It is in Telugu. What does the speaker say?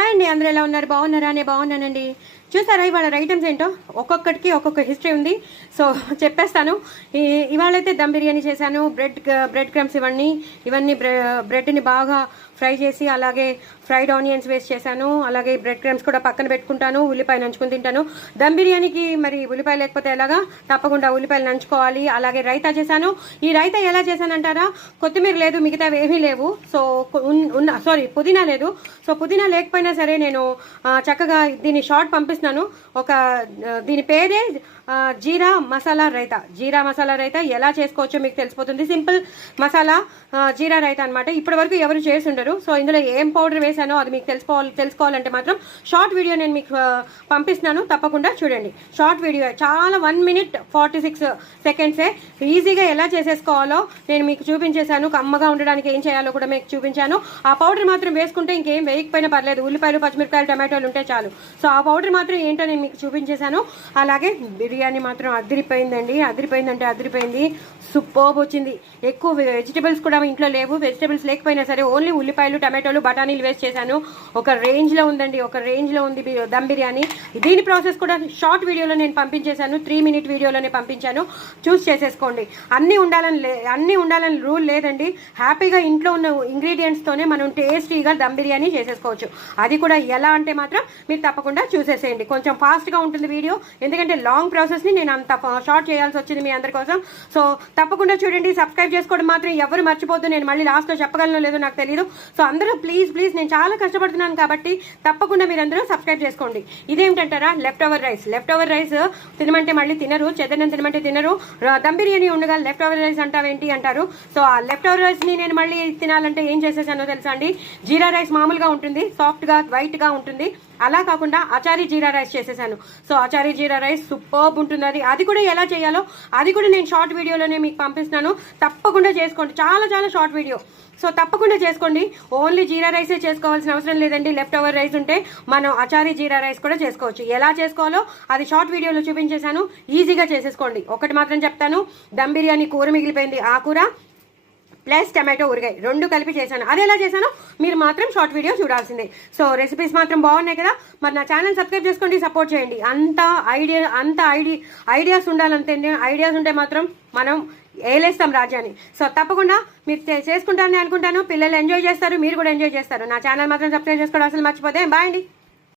హాయ్ అండి, అందరూ ఎలా ఉన్నారు? బాగున్నారా? నేను బాగున్నానండి. చూసారా ఇవాళ ఐటమ్స్ ఏంటో? ఒక్కొక్కటికి ఒక్కొక్క హిస్టరీ ఉంది. సో చెప్పేస్తాను. ఇవాళైతే దమ్ బిర్యానీ చేశాను. బ్రెడ్ క్రమ్స్ ఇవన్నీ బ్రెడ్ని బాగా ఫ్రై చేసి అలాగే ఫ్రైడ్ ఆనియన్స్ వేస్ట్ చేశాను. అలాగే బ్రెడ్ క్రమ్స్ కూడా పక్కన పెట్టుకుంటాను. ఉల్లిపాయ నంచుకుని తింటాను. దమ్ బిర్యానీకి మరి ఉల్లిపాయ లేకపోతే ఎలాగా? తప్పకుండా ఉల్లిపాయలు నంచుకోవాలి. అలాగే రైతా చేశాను. ఈ రైతా ఎలా చేశానంటారా? కొత్తిమీర లేదు, మిగతా ఏమీ లేవు. సో పుదీనా లేదు. సో పుదీనా లేకపోయినా సరే నేను చక్కగా దీన్ని షార్ట్ పంపిస్తున్నాను. దీని పేరే జీరా మసాలా రైతా ఎలా చేసుకోవచ్చో మీకు తెలిసిపోతుంది. సింపుల్ మసాలా జీరా రైతా అనమాట. ఇప్పటి వరకు ఎవరు చేసి ఉండరు. సో ఇందులో ఏం పౌడర్ వేసానో అది మీకు తెలుసుకోవాలంటే మాత్రం షార్ట్ వీడియో నేను మీకు పంపిస్తున్నాను. తప్పకుండా చూడండి. షార్ట్ వీడియో చాలా 1 minute 46 seconds ఈజీగా ఎలా చేసేసుకోవాలో నేను మీకు చూపించేశాను. కమ్మగా ఉండడానికి ఏం చేయాలో కూడా మీకు చూపించాను. ఆ పౌడర్ మాత్రం వేసుకుంటే ఇంకేం వేయకపోయినా పర్లేదు. ఉల్లిపాయలు, పచ్చిమిరపకాయలు, టమాటోలు ఉంటే చాలు. సో ఆ పౌడర్ మాత్రం ఏంటో నేను మీకు చూపించేశాను. అలాగే బిర్యానీ మాత్రం అదిరిపోయిందండి. అదిరిపోయింది. సూపర్బ్ వచ్చింది. ఎక్కువ వెజిటబుల్స్ కూడా ఇంట్లో లేవు. వెజిటబుల్స్ లేకపోయినా సరే ఓన్లీ ఉల్లిపాయలు, టమాటోలు, బఠానీలు వేస్ట్ చేశాను. ఒక రేంజ్లో ఉంది దమ్ బిర్యానీ. దీని ప్రాసెస్ కూడా షార్ట్ వీడియోలో నేను పంపించేశాను. 3 minute వీడియోలోనే పంపించాను. చూస్ చేసేసుకోండి. అన్నీ ఉండాలని రూల్ లేదండి. హ్యాపీగా ఇంట్లో ఉన్న ఇంగ్రీడియంట్స్తోనే మనం టేస్టీగా దమ్ బిర్యానీ చేసేసుకోవచ్చు. అది కూడా ఎలా అంటే మాత్రం మీరు తప్పకుండా చూసేసేయండి. కొంచెం ఫాస్ట్గా ఉంటుంది వీడియో, ఎందుకంటే లాంగ్ ప్రాసెస్ని నేను అంత షార్ట్ చేయాల్సి వచ్చింది మీ అందరి కోసం. సో తప్పకుండా చూడండి. సబ్స్క్రైబ్ చేసుకోవడం మాత్రం ఎవరు మర్చిపోద్దు. నేను మళ్ళీ లాస్ట్లో చెప్పగలనో లేదో నాకు తెలియదు. సో అందరూ ప్లీజ్ నేను చాలా కష్టపడుతున్నాను కాబట్టి తప్పకుండా మీరందరూ సబ్స్క్రైబ్ చేసుకోండి. ఇదేమిటంటారా? లెఫ్ట్ ఓవర్ రైస్ తినమంటే మళ్ళీ తినరు. చెద్దనం తినమంటే తినరు. దమ్ బిర్యానీ ఉండగా లెఫ్ట్ ఓవర్ రైస్ అంటావేంటి అంటారు. సో ఆ లెఫ్ట్ ఓవర్ రైస్ని నేను మళ్ళీ తినాలంటే ఏం చేసేసానో తెలుసా అండి? జీరా రైస్ మామూలుగా ఉంటుంది, సాఫ్ట్గా వైట్గా ఉంటుంది. అలా కాకుండా అచారీ జీరా రైస్ చేసేసాను. సో అచారీ జీరా రైస్ సూపర్బ్ ఉంటుంది. అది కూడా ఎలా చేయాలో అది కూడా నేను షార్ట్ వీడియోలోనే మీకు పంపిస్తున్నాను. తప్పకుండా చేసుకోండి. చాలా షార్ట్ వీడియో. సో తప్పకుండా చేసుకోండి. ఓన్లీ జీరా రైసే చేసుకోవాల్సిన అవసరం లేదండి. లెఫ్ట్ ఓవర్ రైస్ ఉంటే మనం అచారీ జీరా రైస్ కూడా చేసుకోవచ్చు. ఎలా చేసుకోవాలో అది షార్ట్ వీడియోలో చూపించేశాను. ఈజీగా చేసేసుకోండి. ఒకటి మాత్రం చెప్తాను, దమ్ బిర్యానీ కూర మిగిలిపోయింది. ఆ కూర ప్లస్ టమాటో ఊరగాయ 2 కలిపి చేశాను. అది ఎలా చేశానో మీరు మాత్రం షార్ట్ వీడియో చూడాల్సిందే. సో రెసిపీస్ మాత్రం బాగున్నాయి కదా. మరి నా ఛానల్ సబ్స్క్రైబ్ చేసుకోండి, సపోర్ట్ చేయండి. ఐడియాస్ ఉండాలంతే. ఐడియాస్ ఉంటే మాత్రం మనం ఏలేస్తాం రాజ్యాన్ని. సో తప్పకుండా మీరు చేసుకుంటారని అనుకుంటాను. పిల్లలు ఎంజాయ్ చేస్తారు, మీరు కూడా ఎంజాయ్ చేస్తారు. నా ఛానల్ మాత్రం సబ్స్క్రైబ్ చేసుకోవడం అసలు మర్చిపోతే. బాయ్ అండి.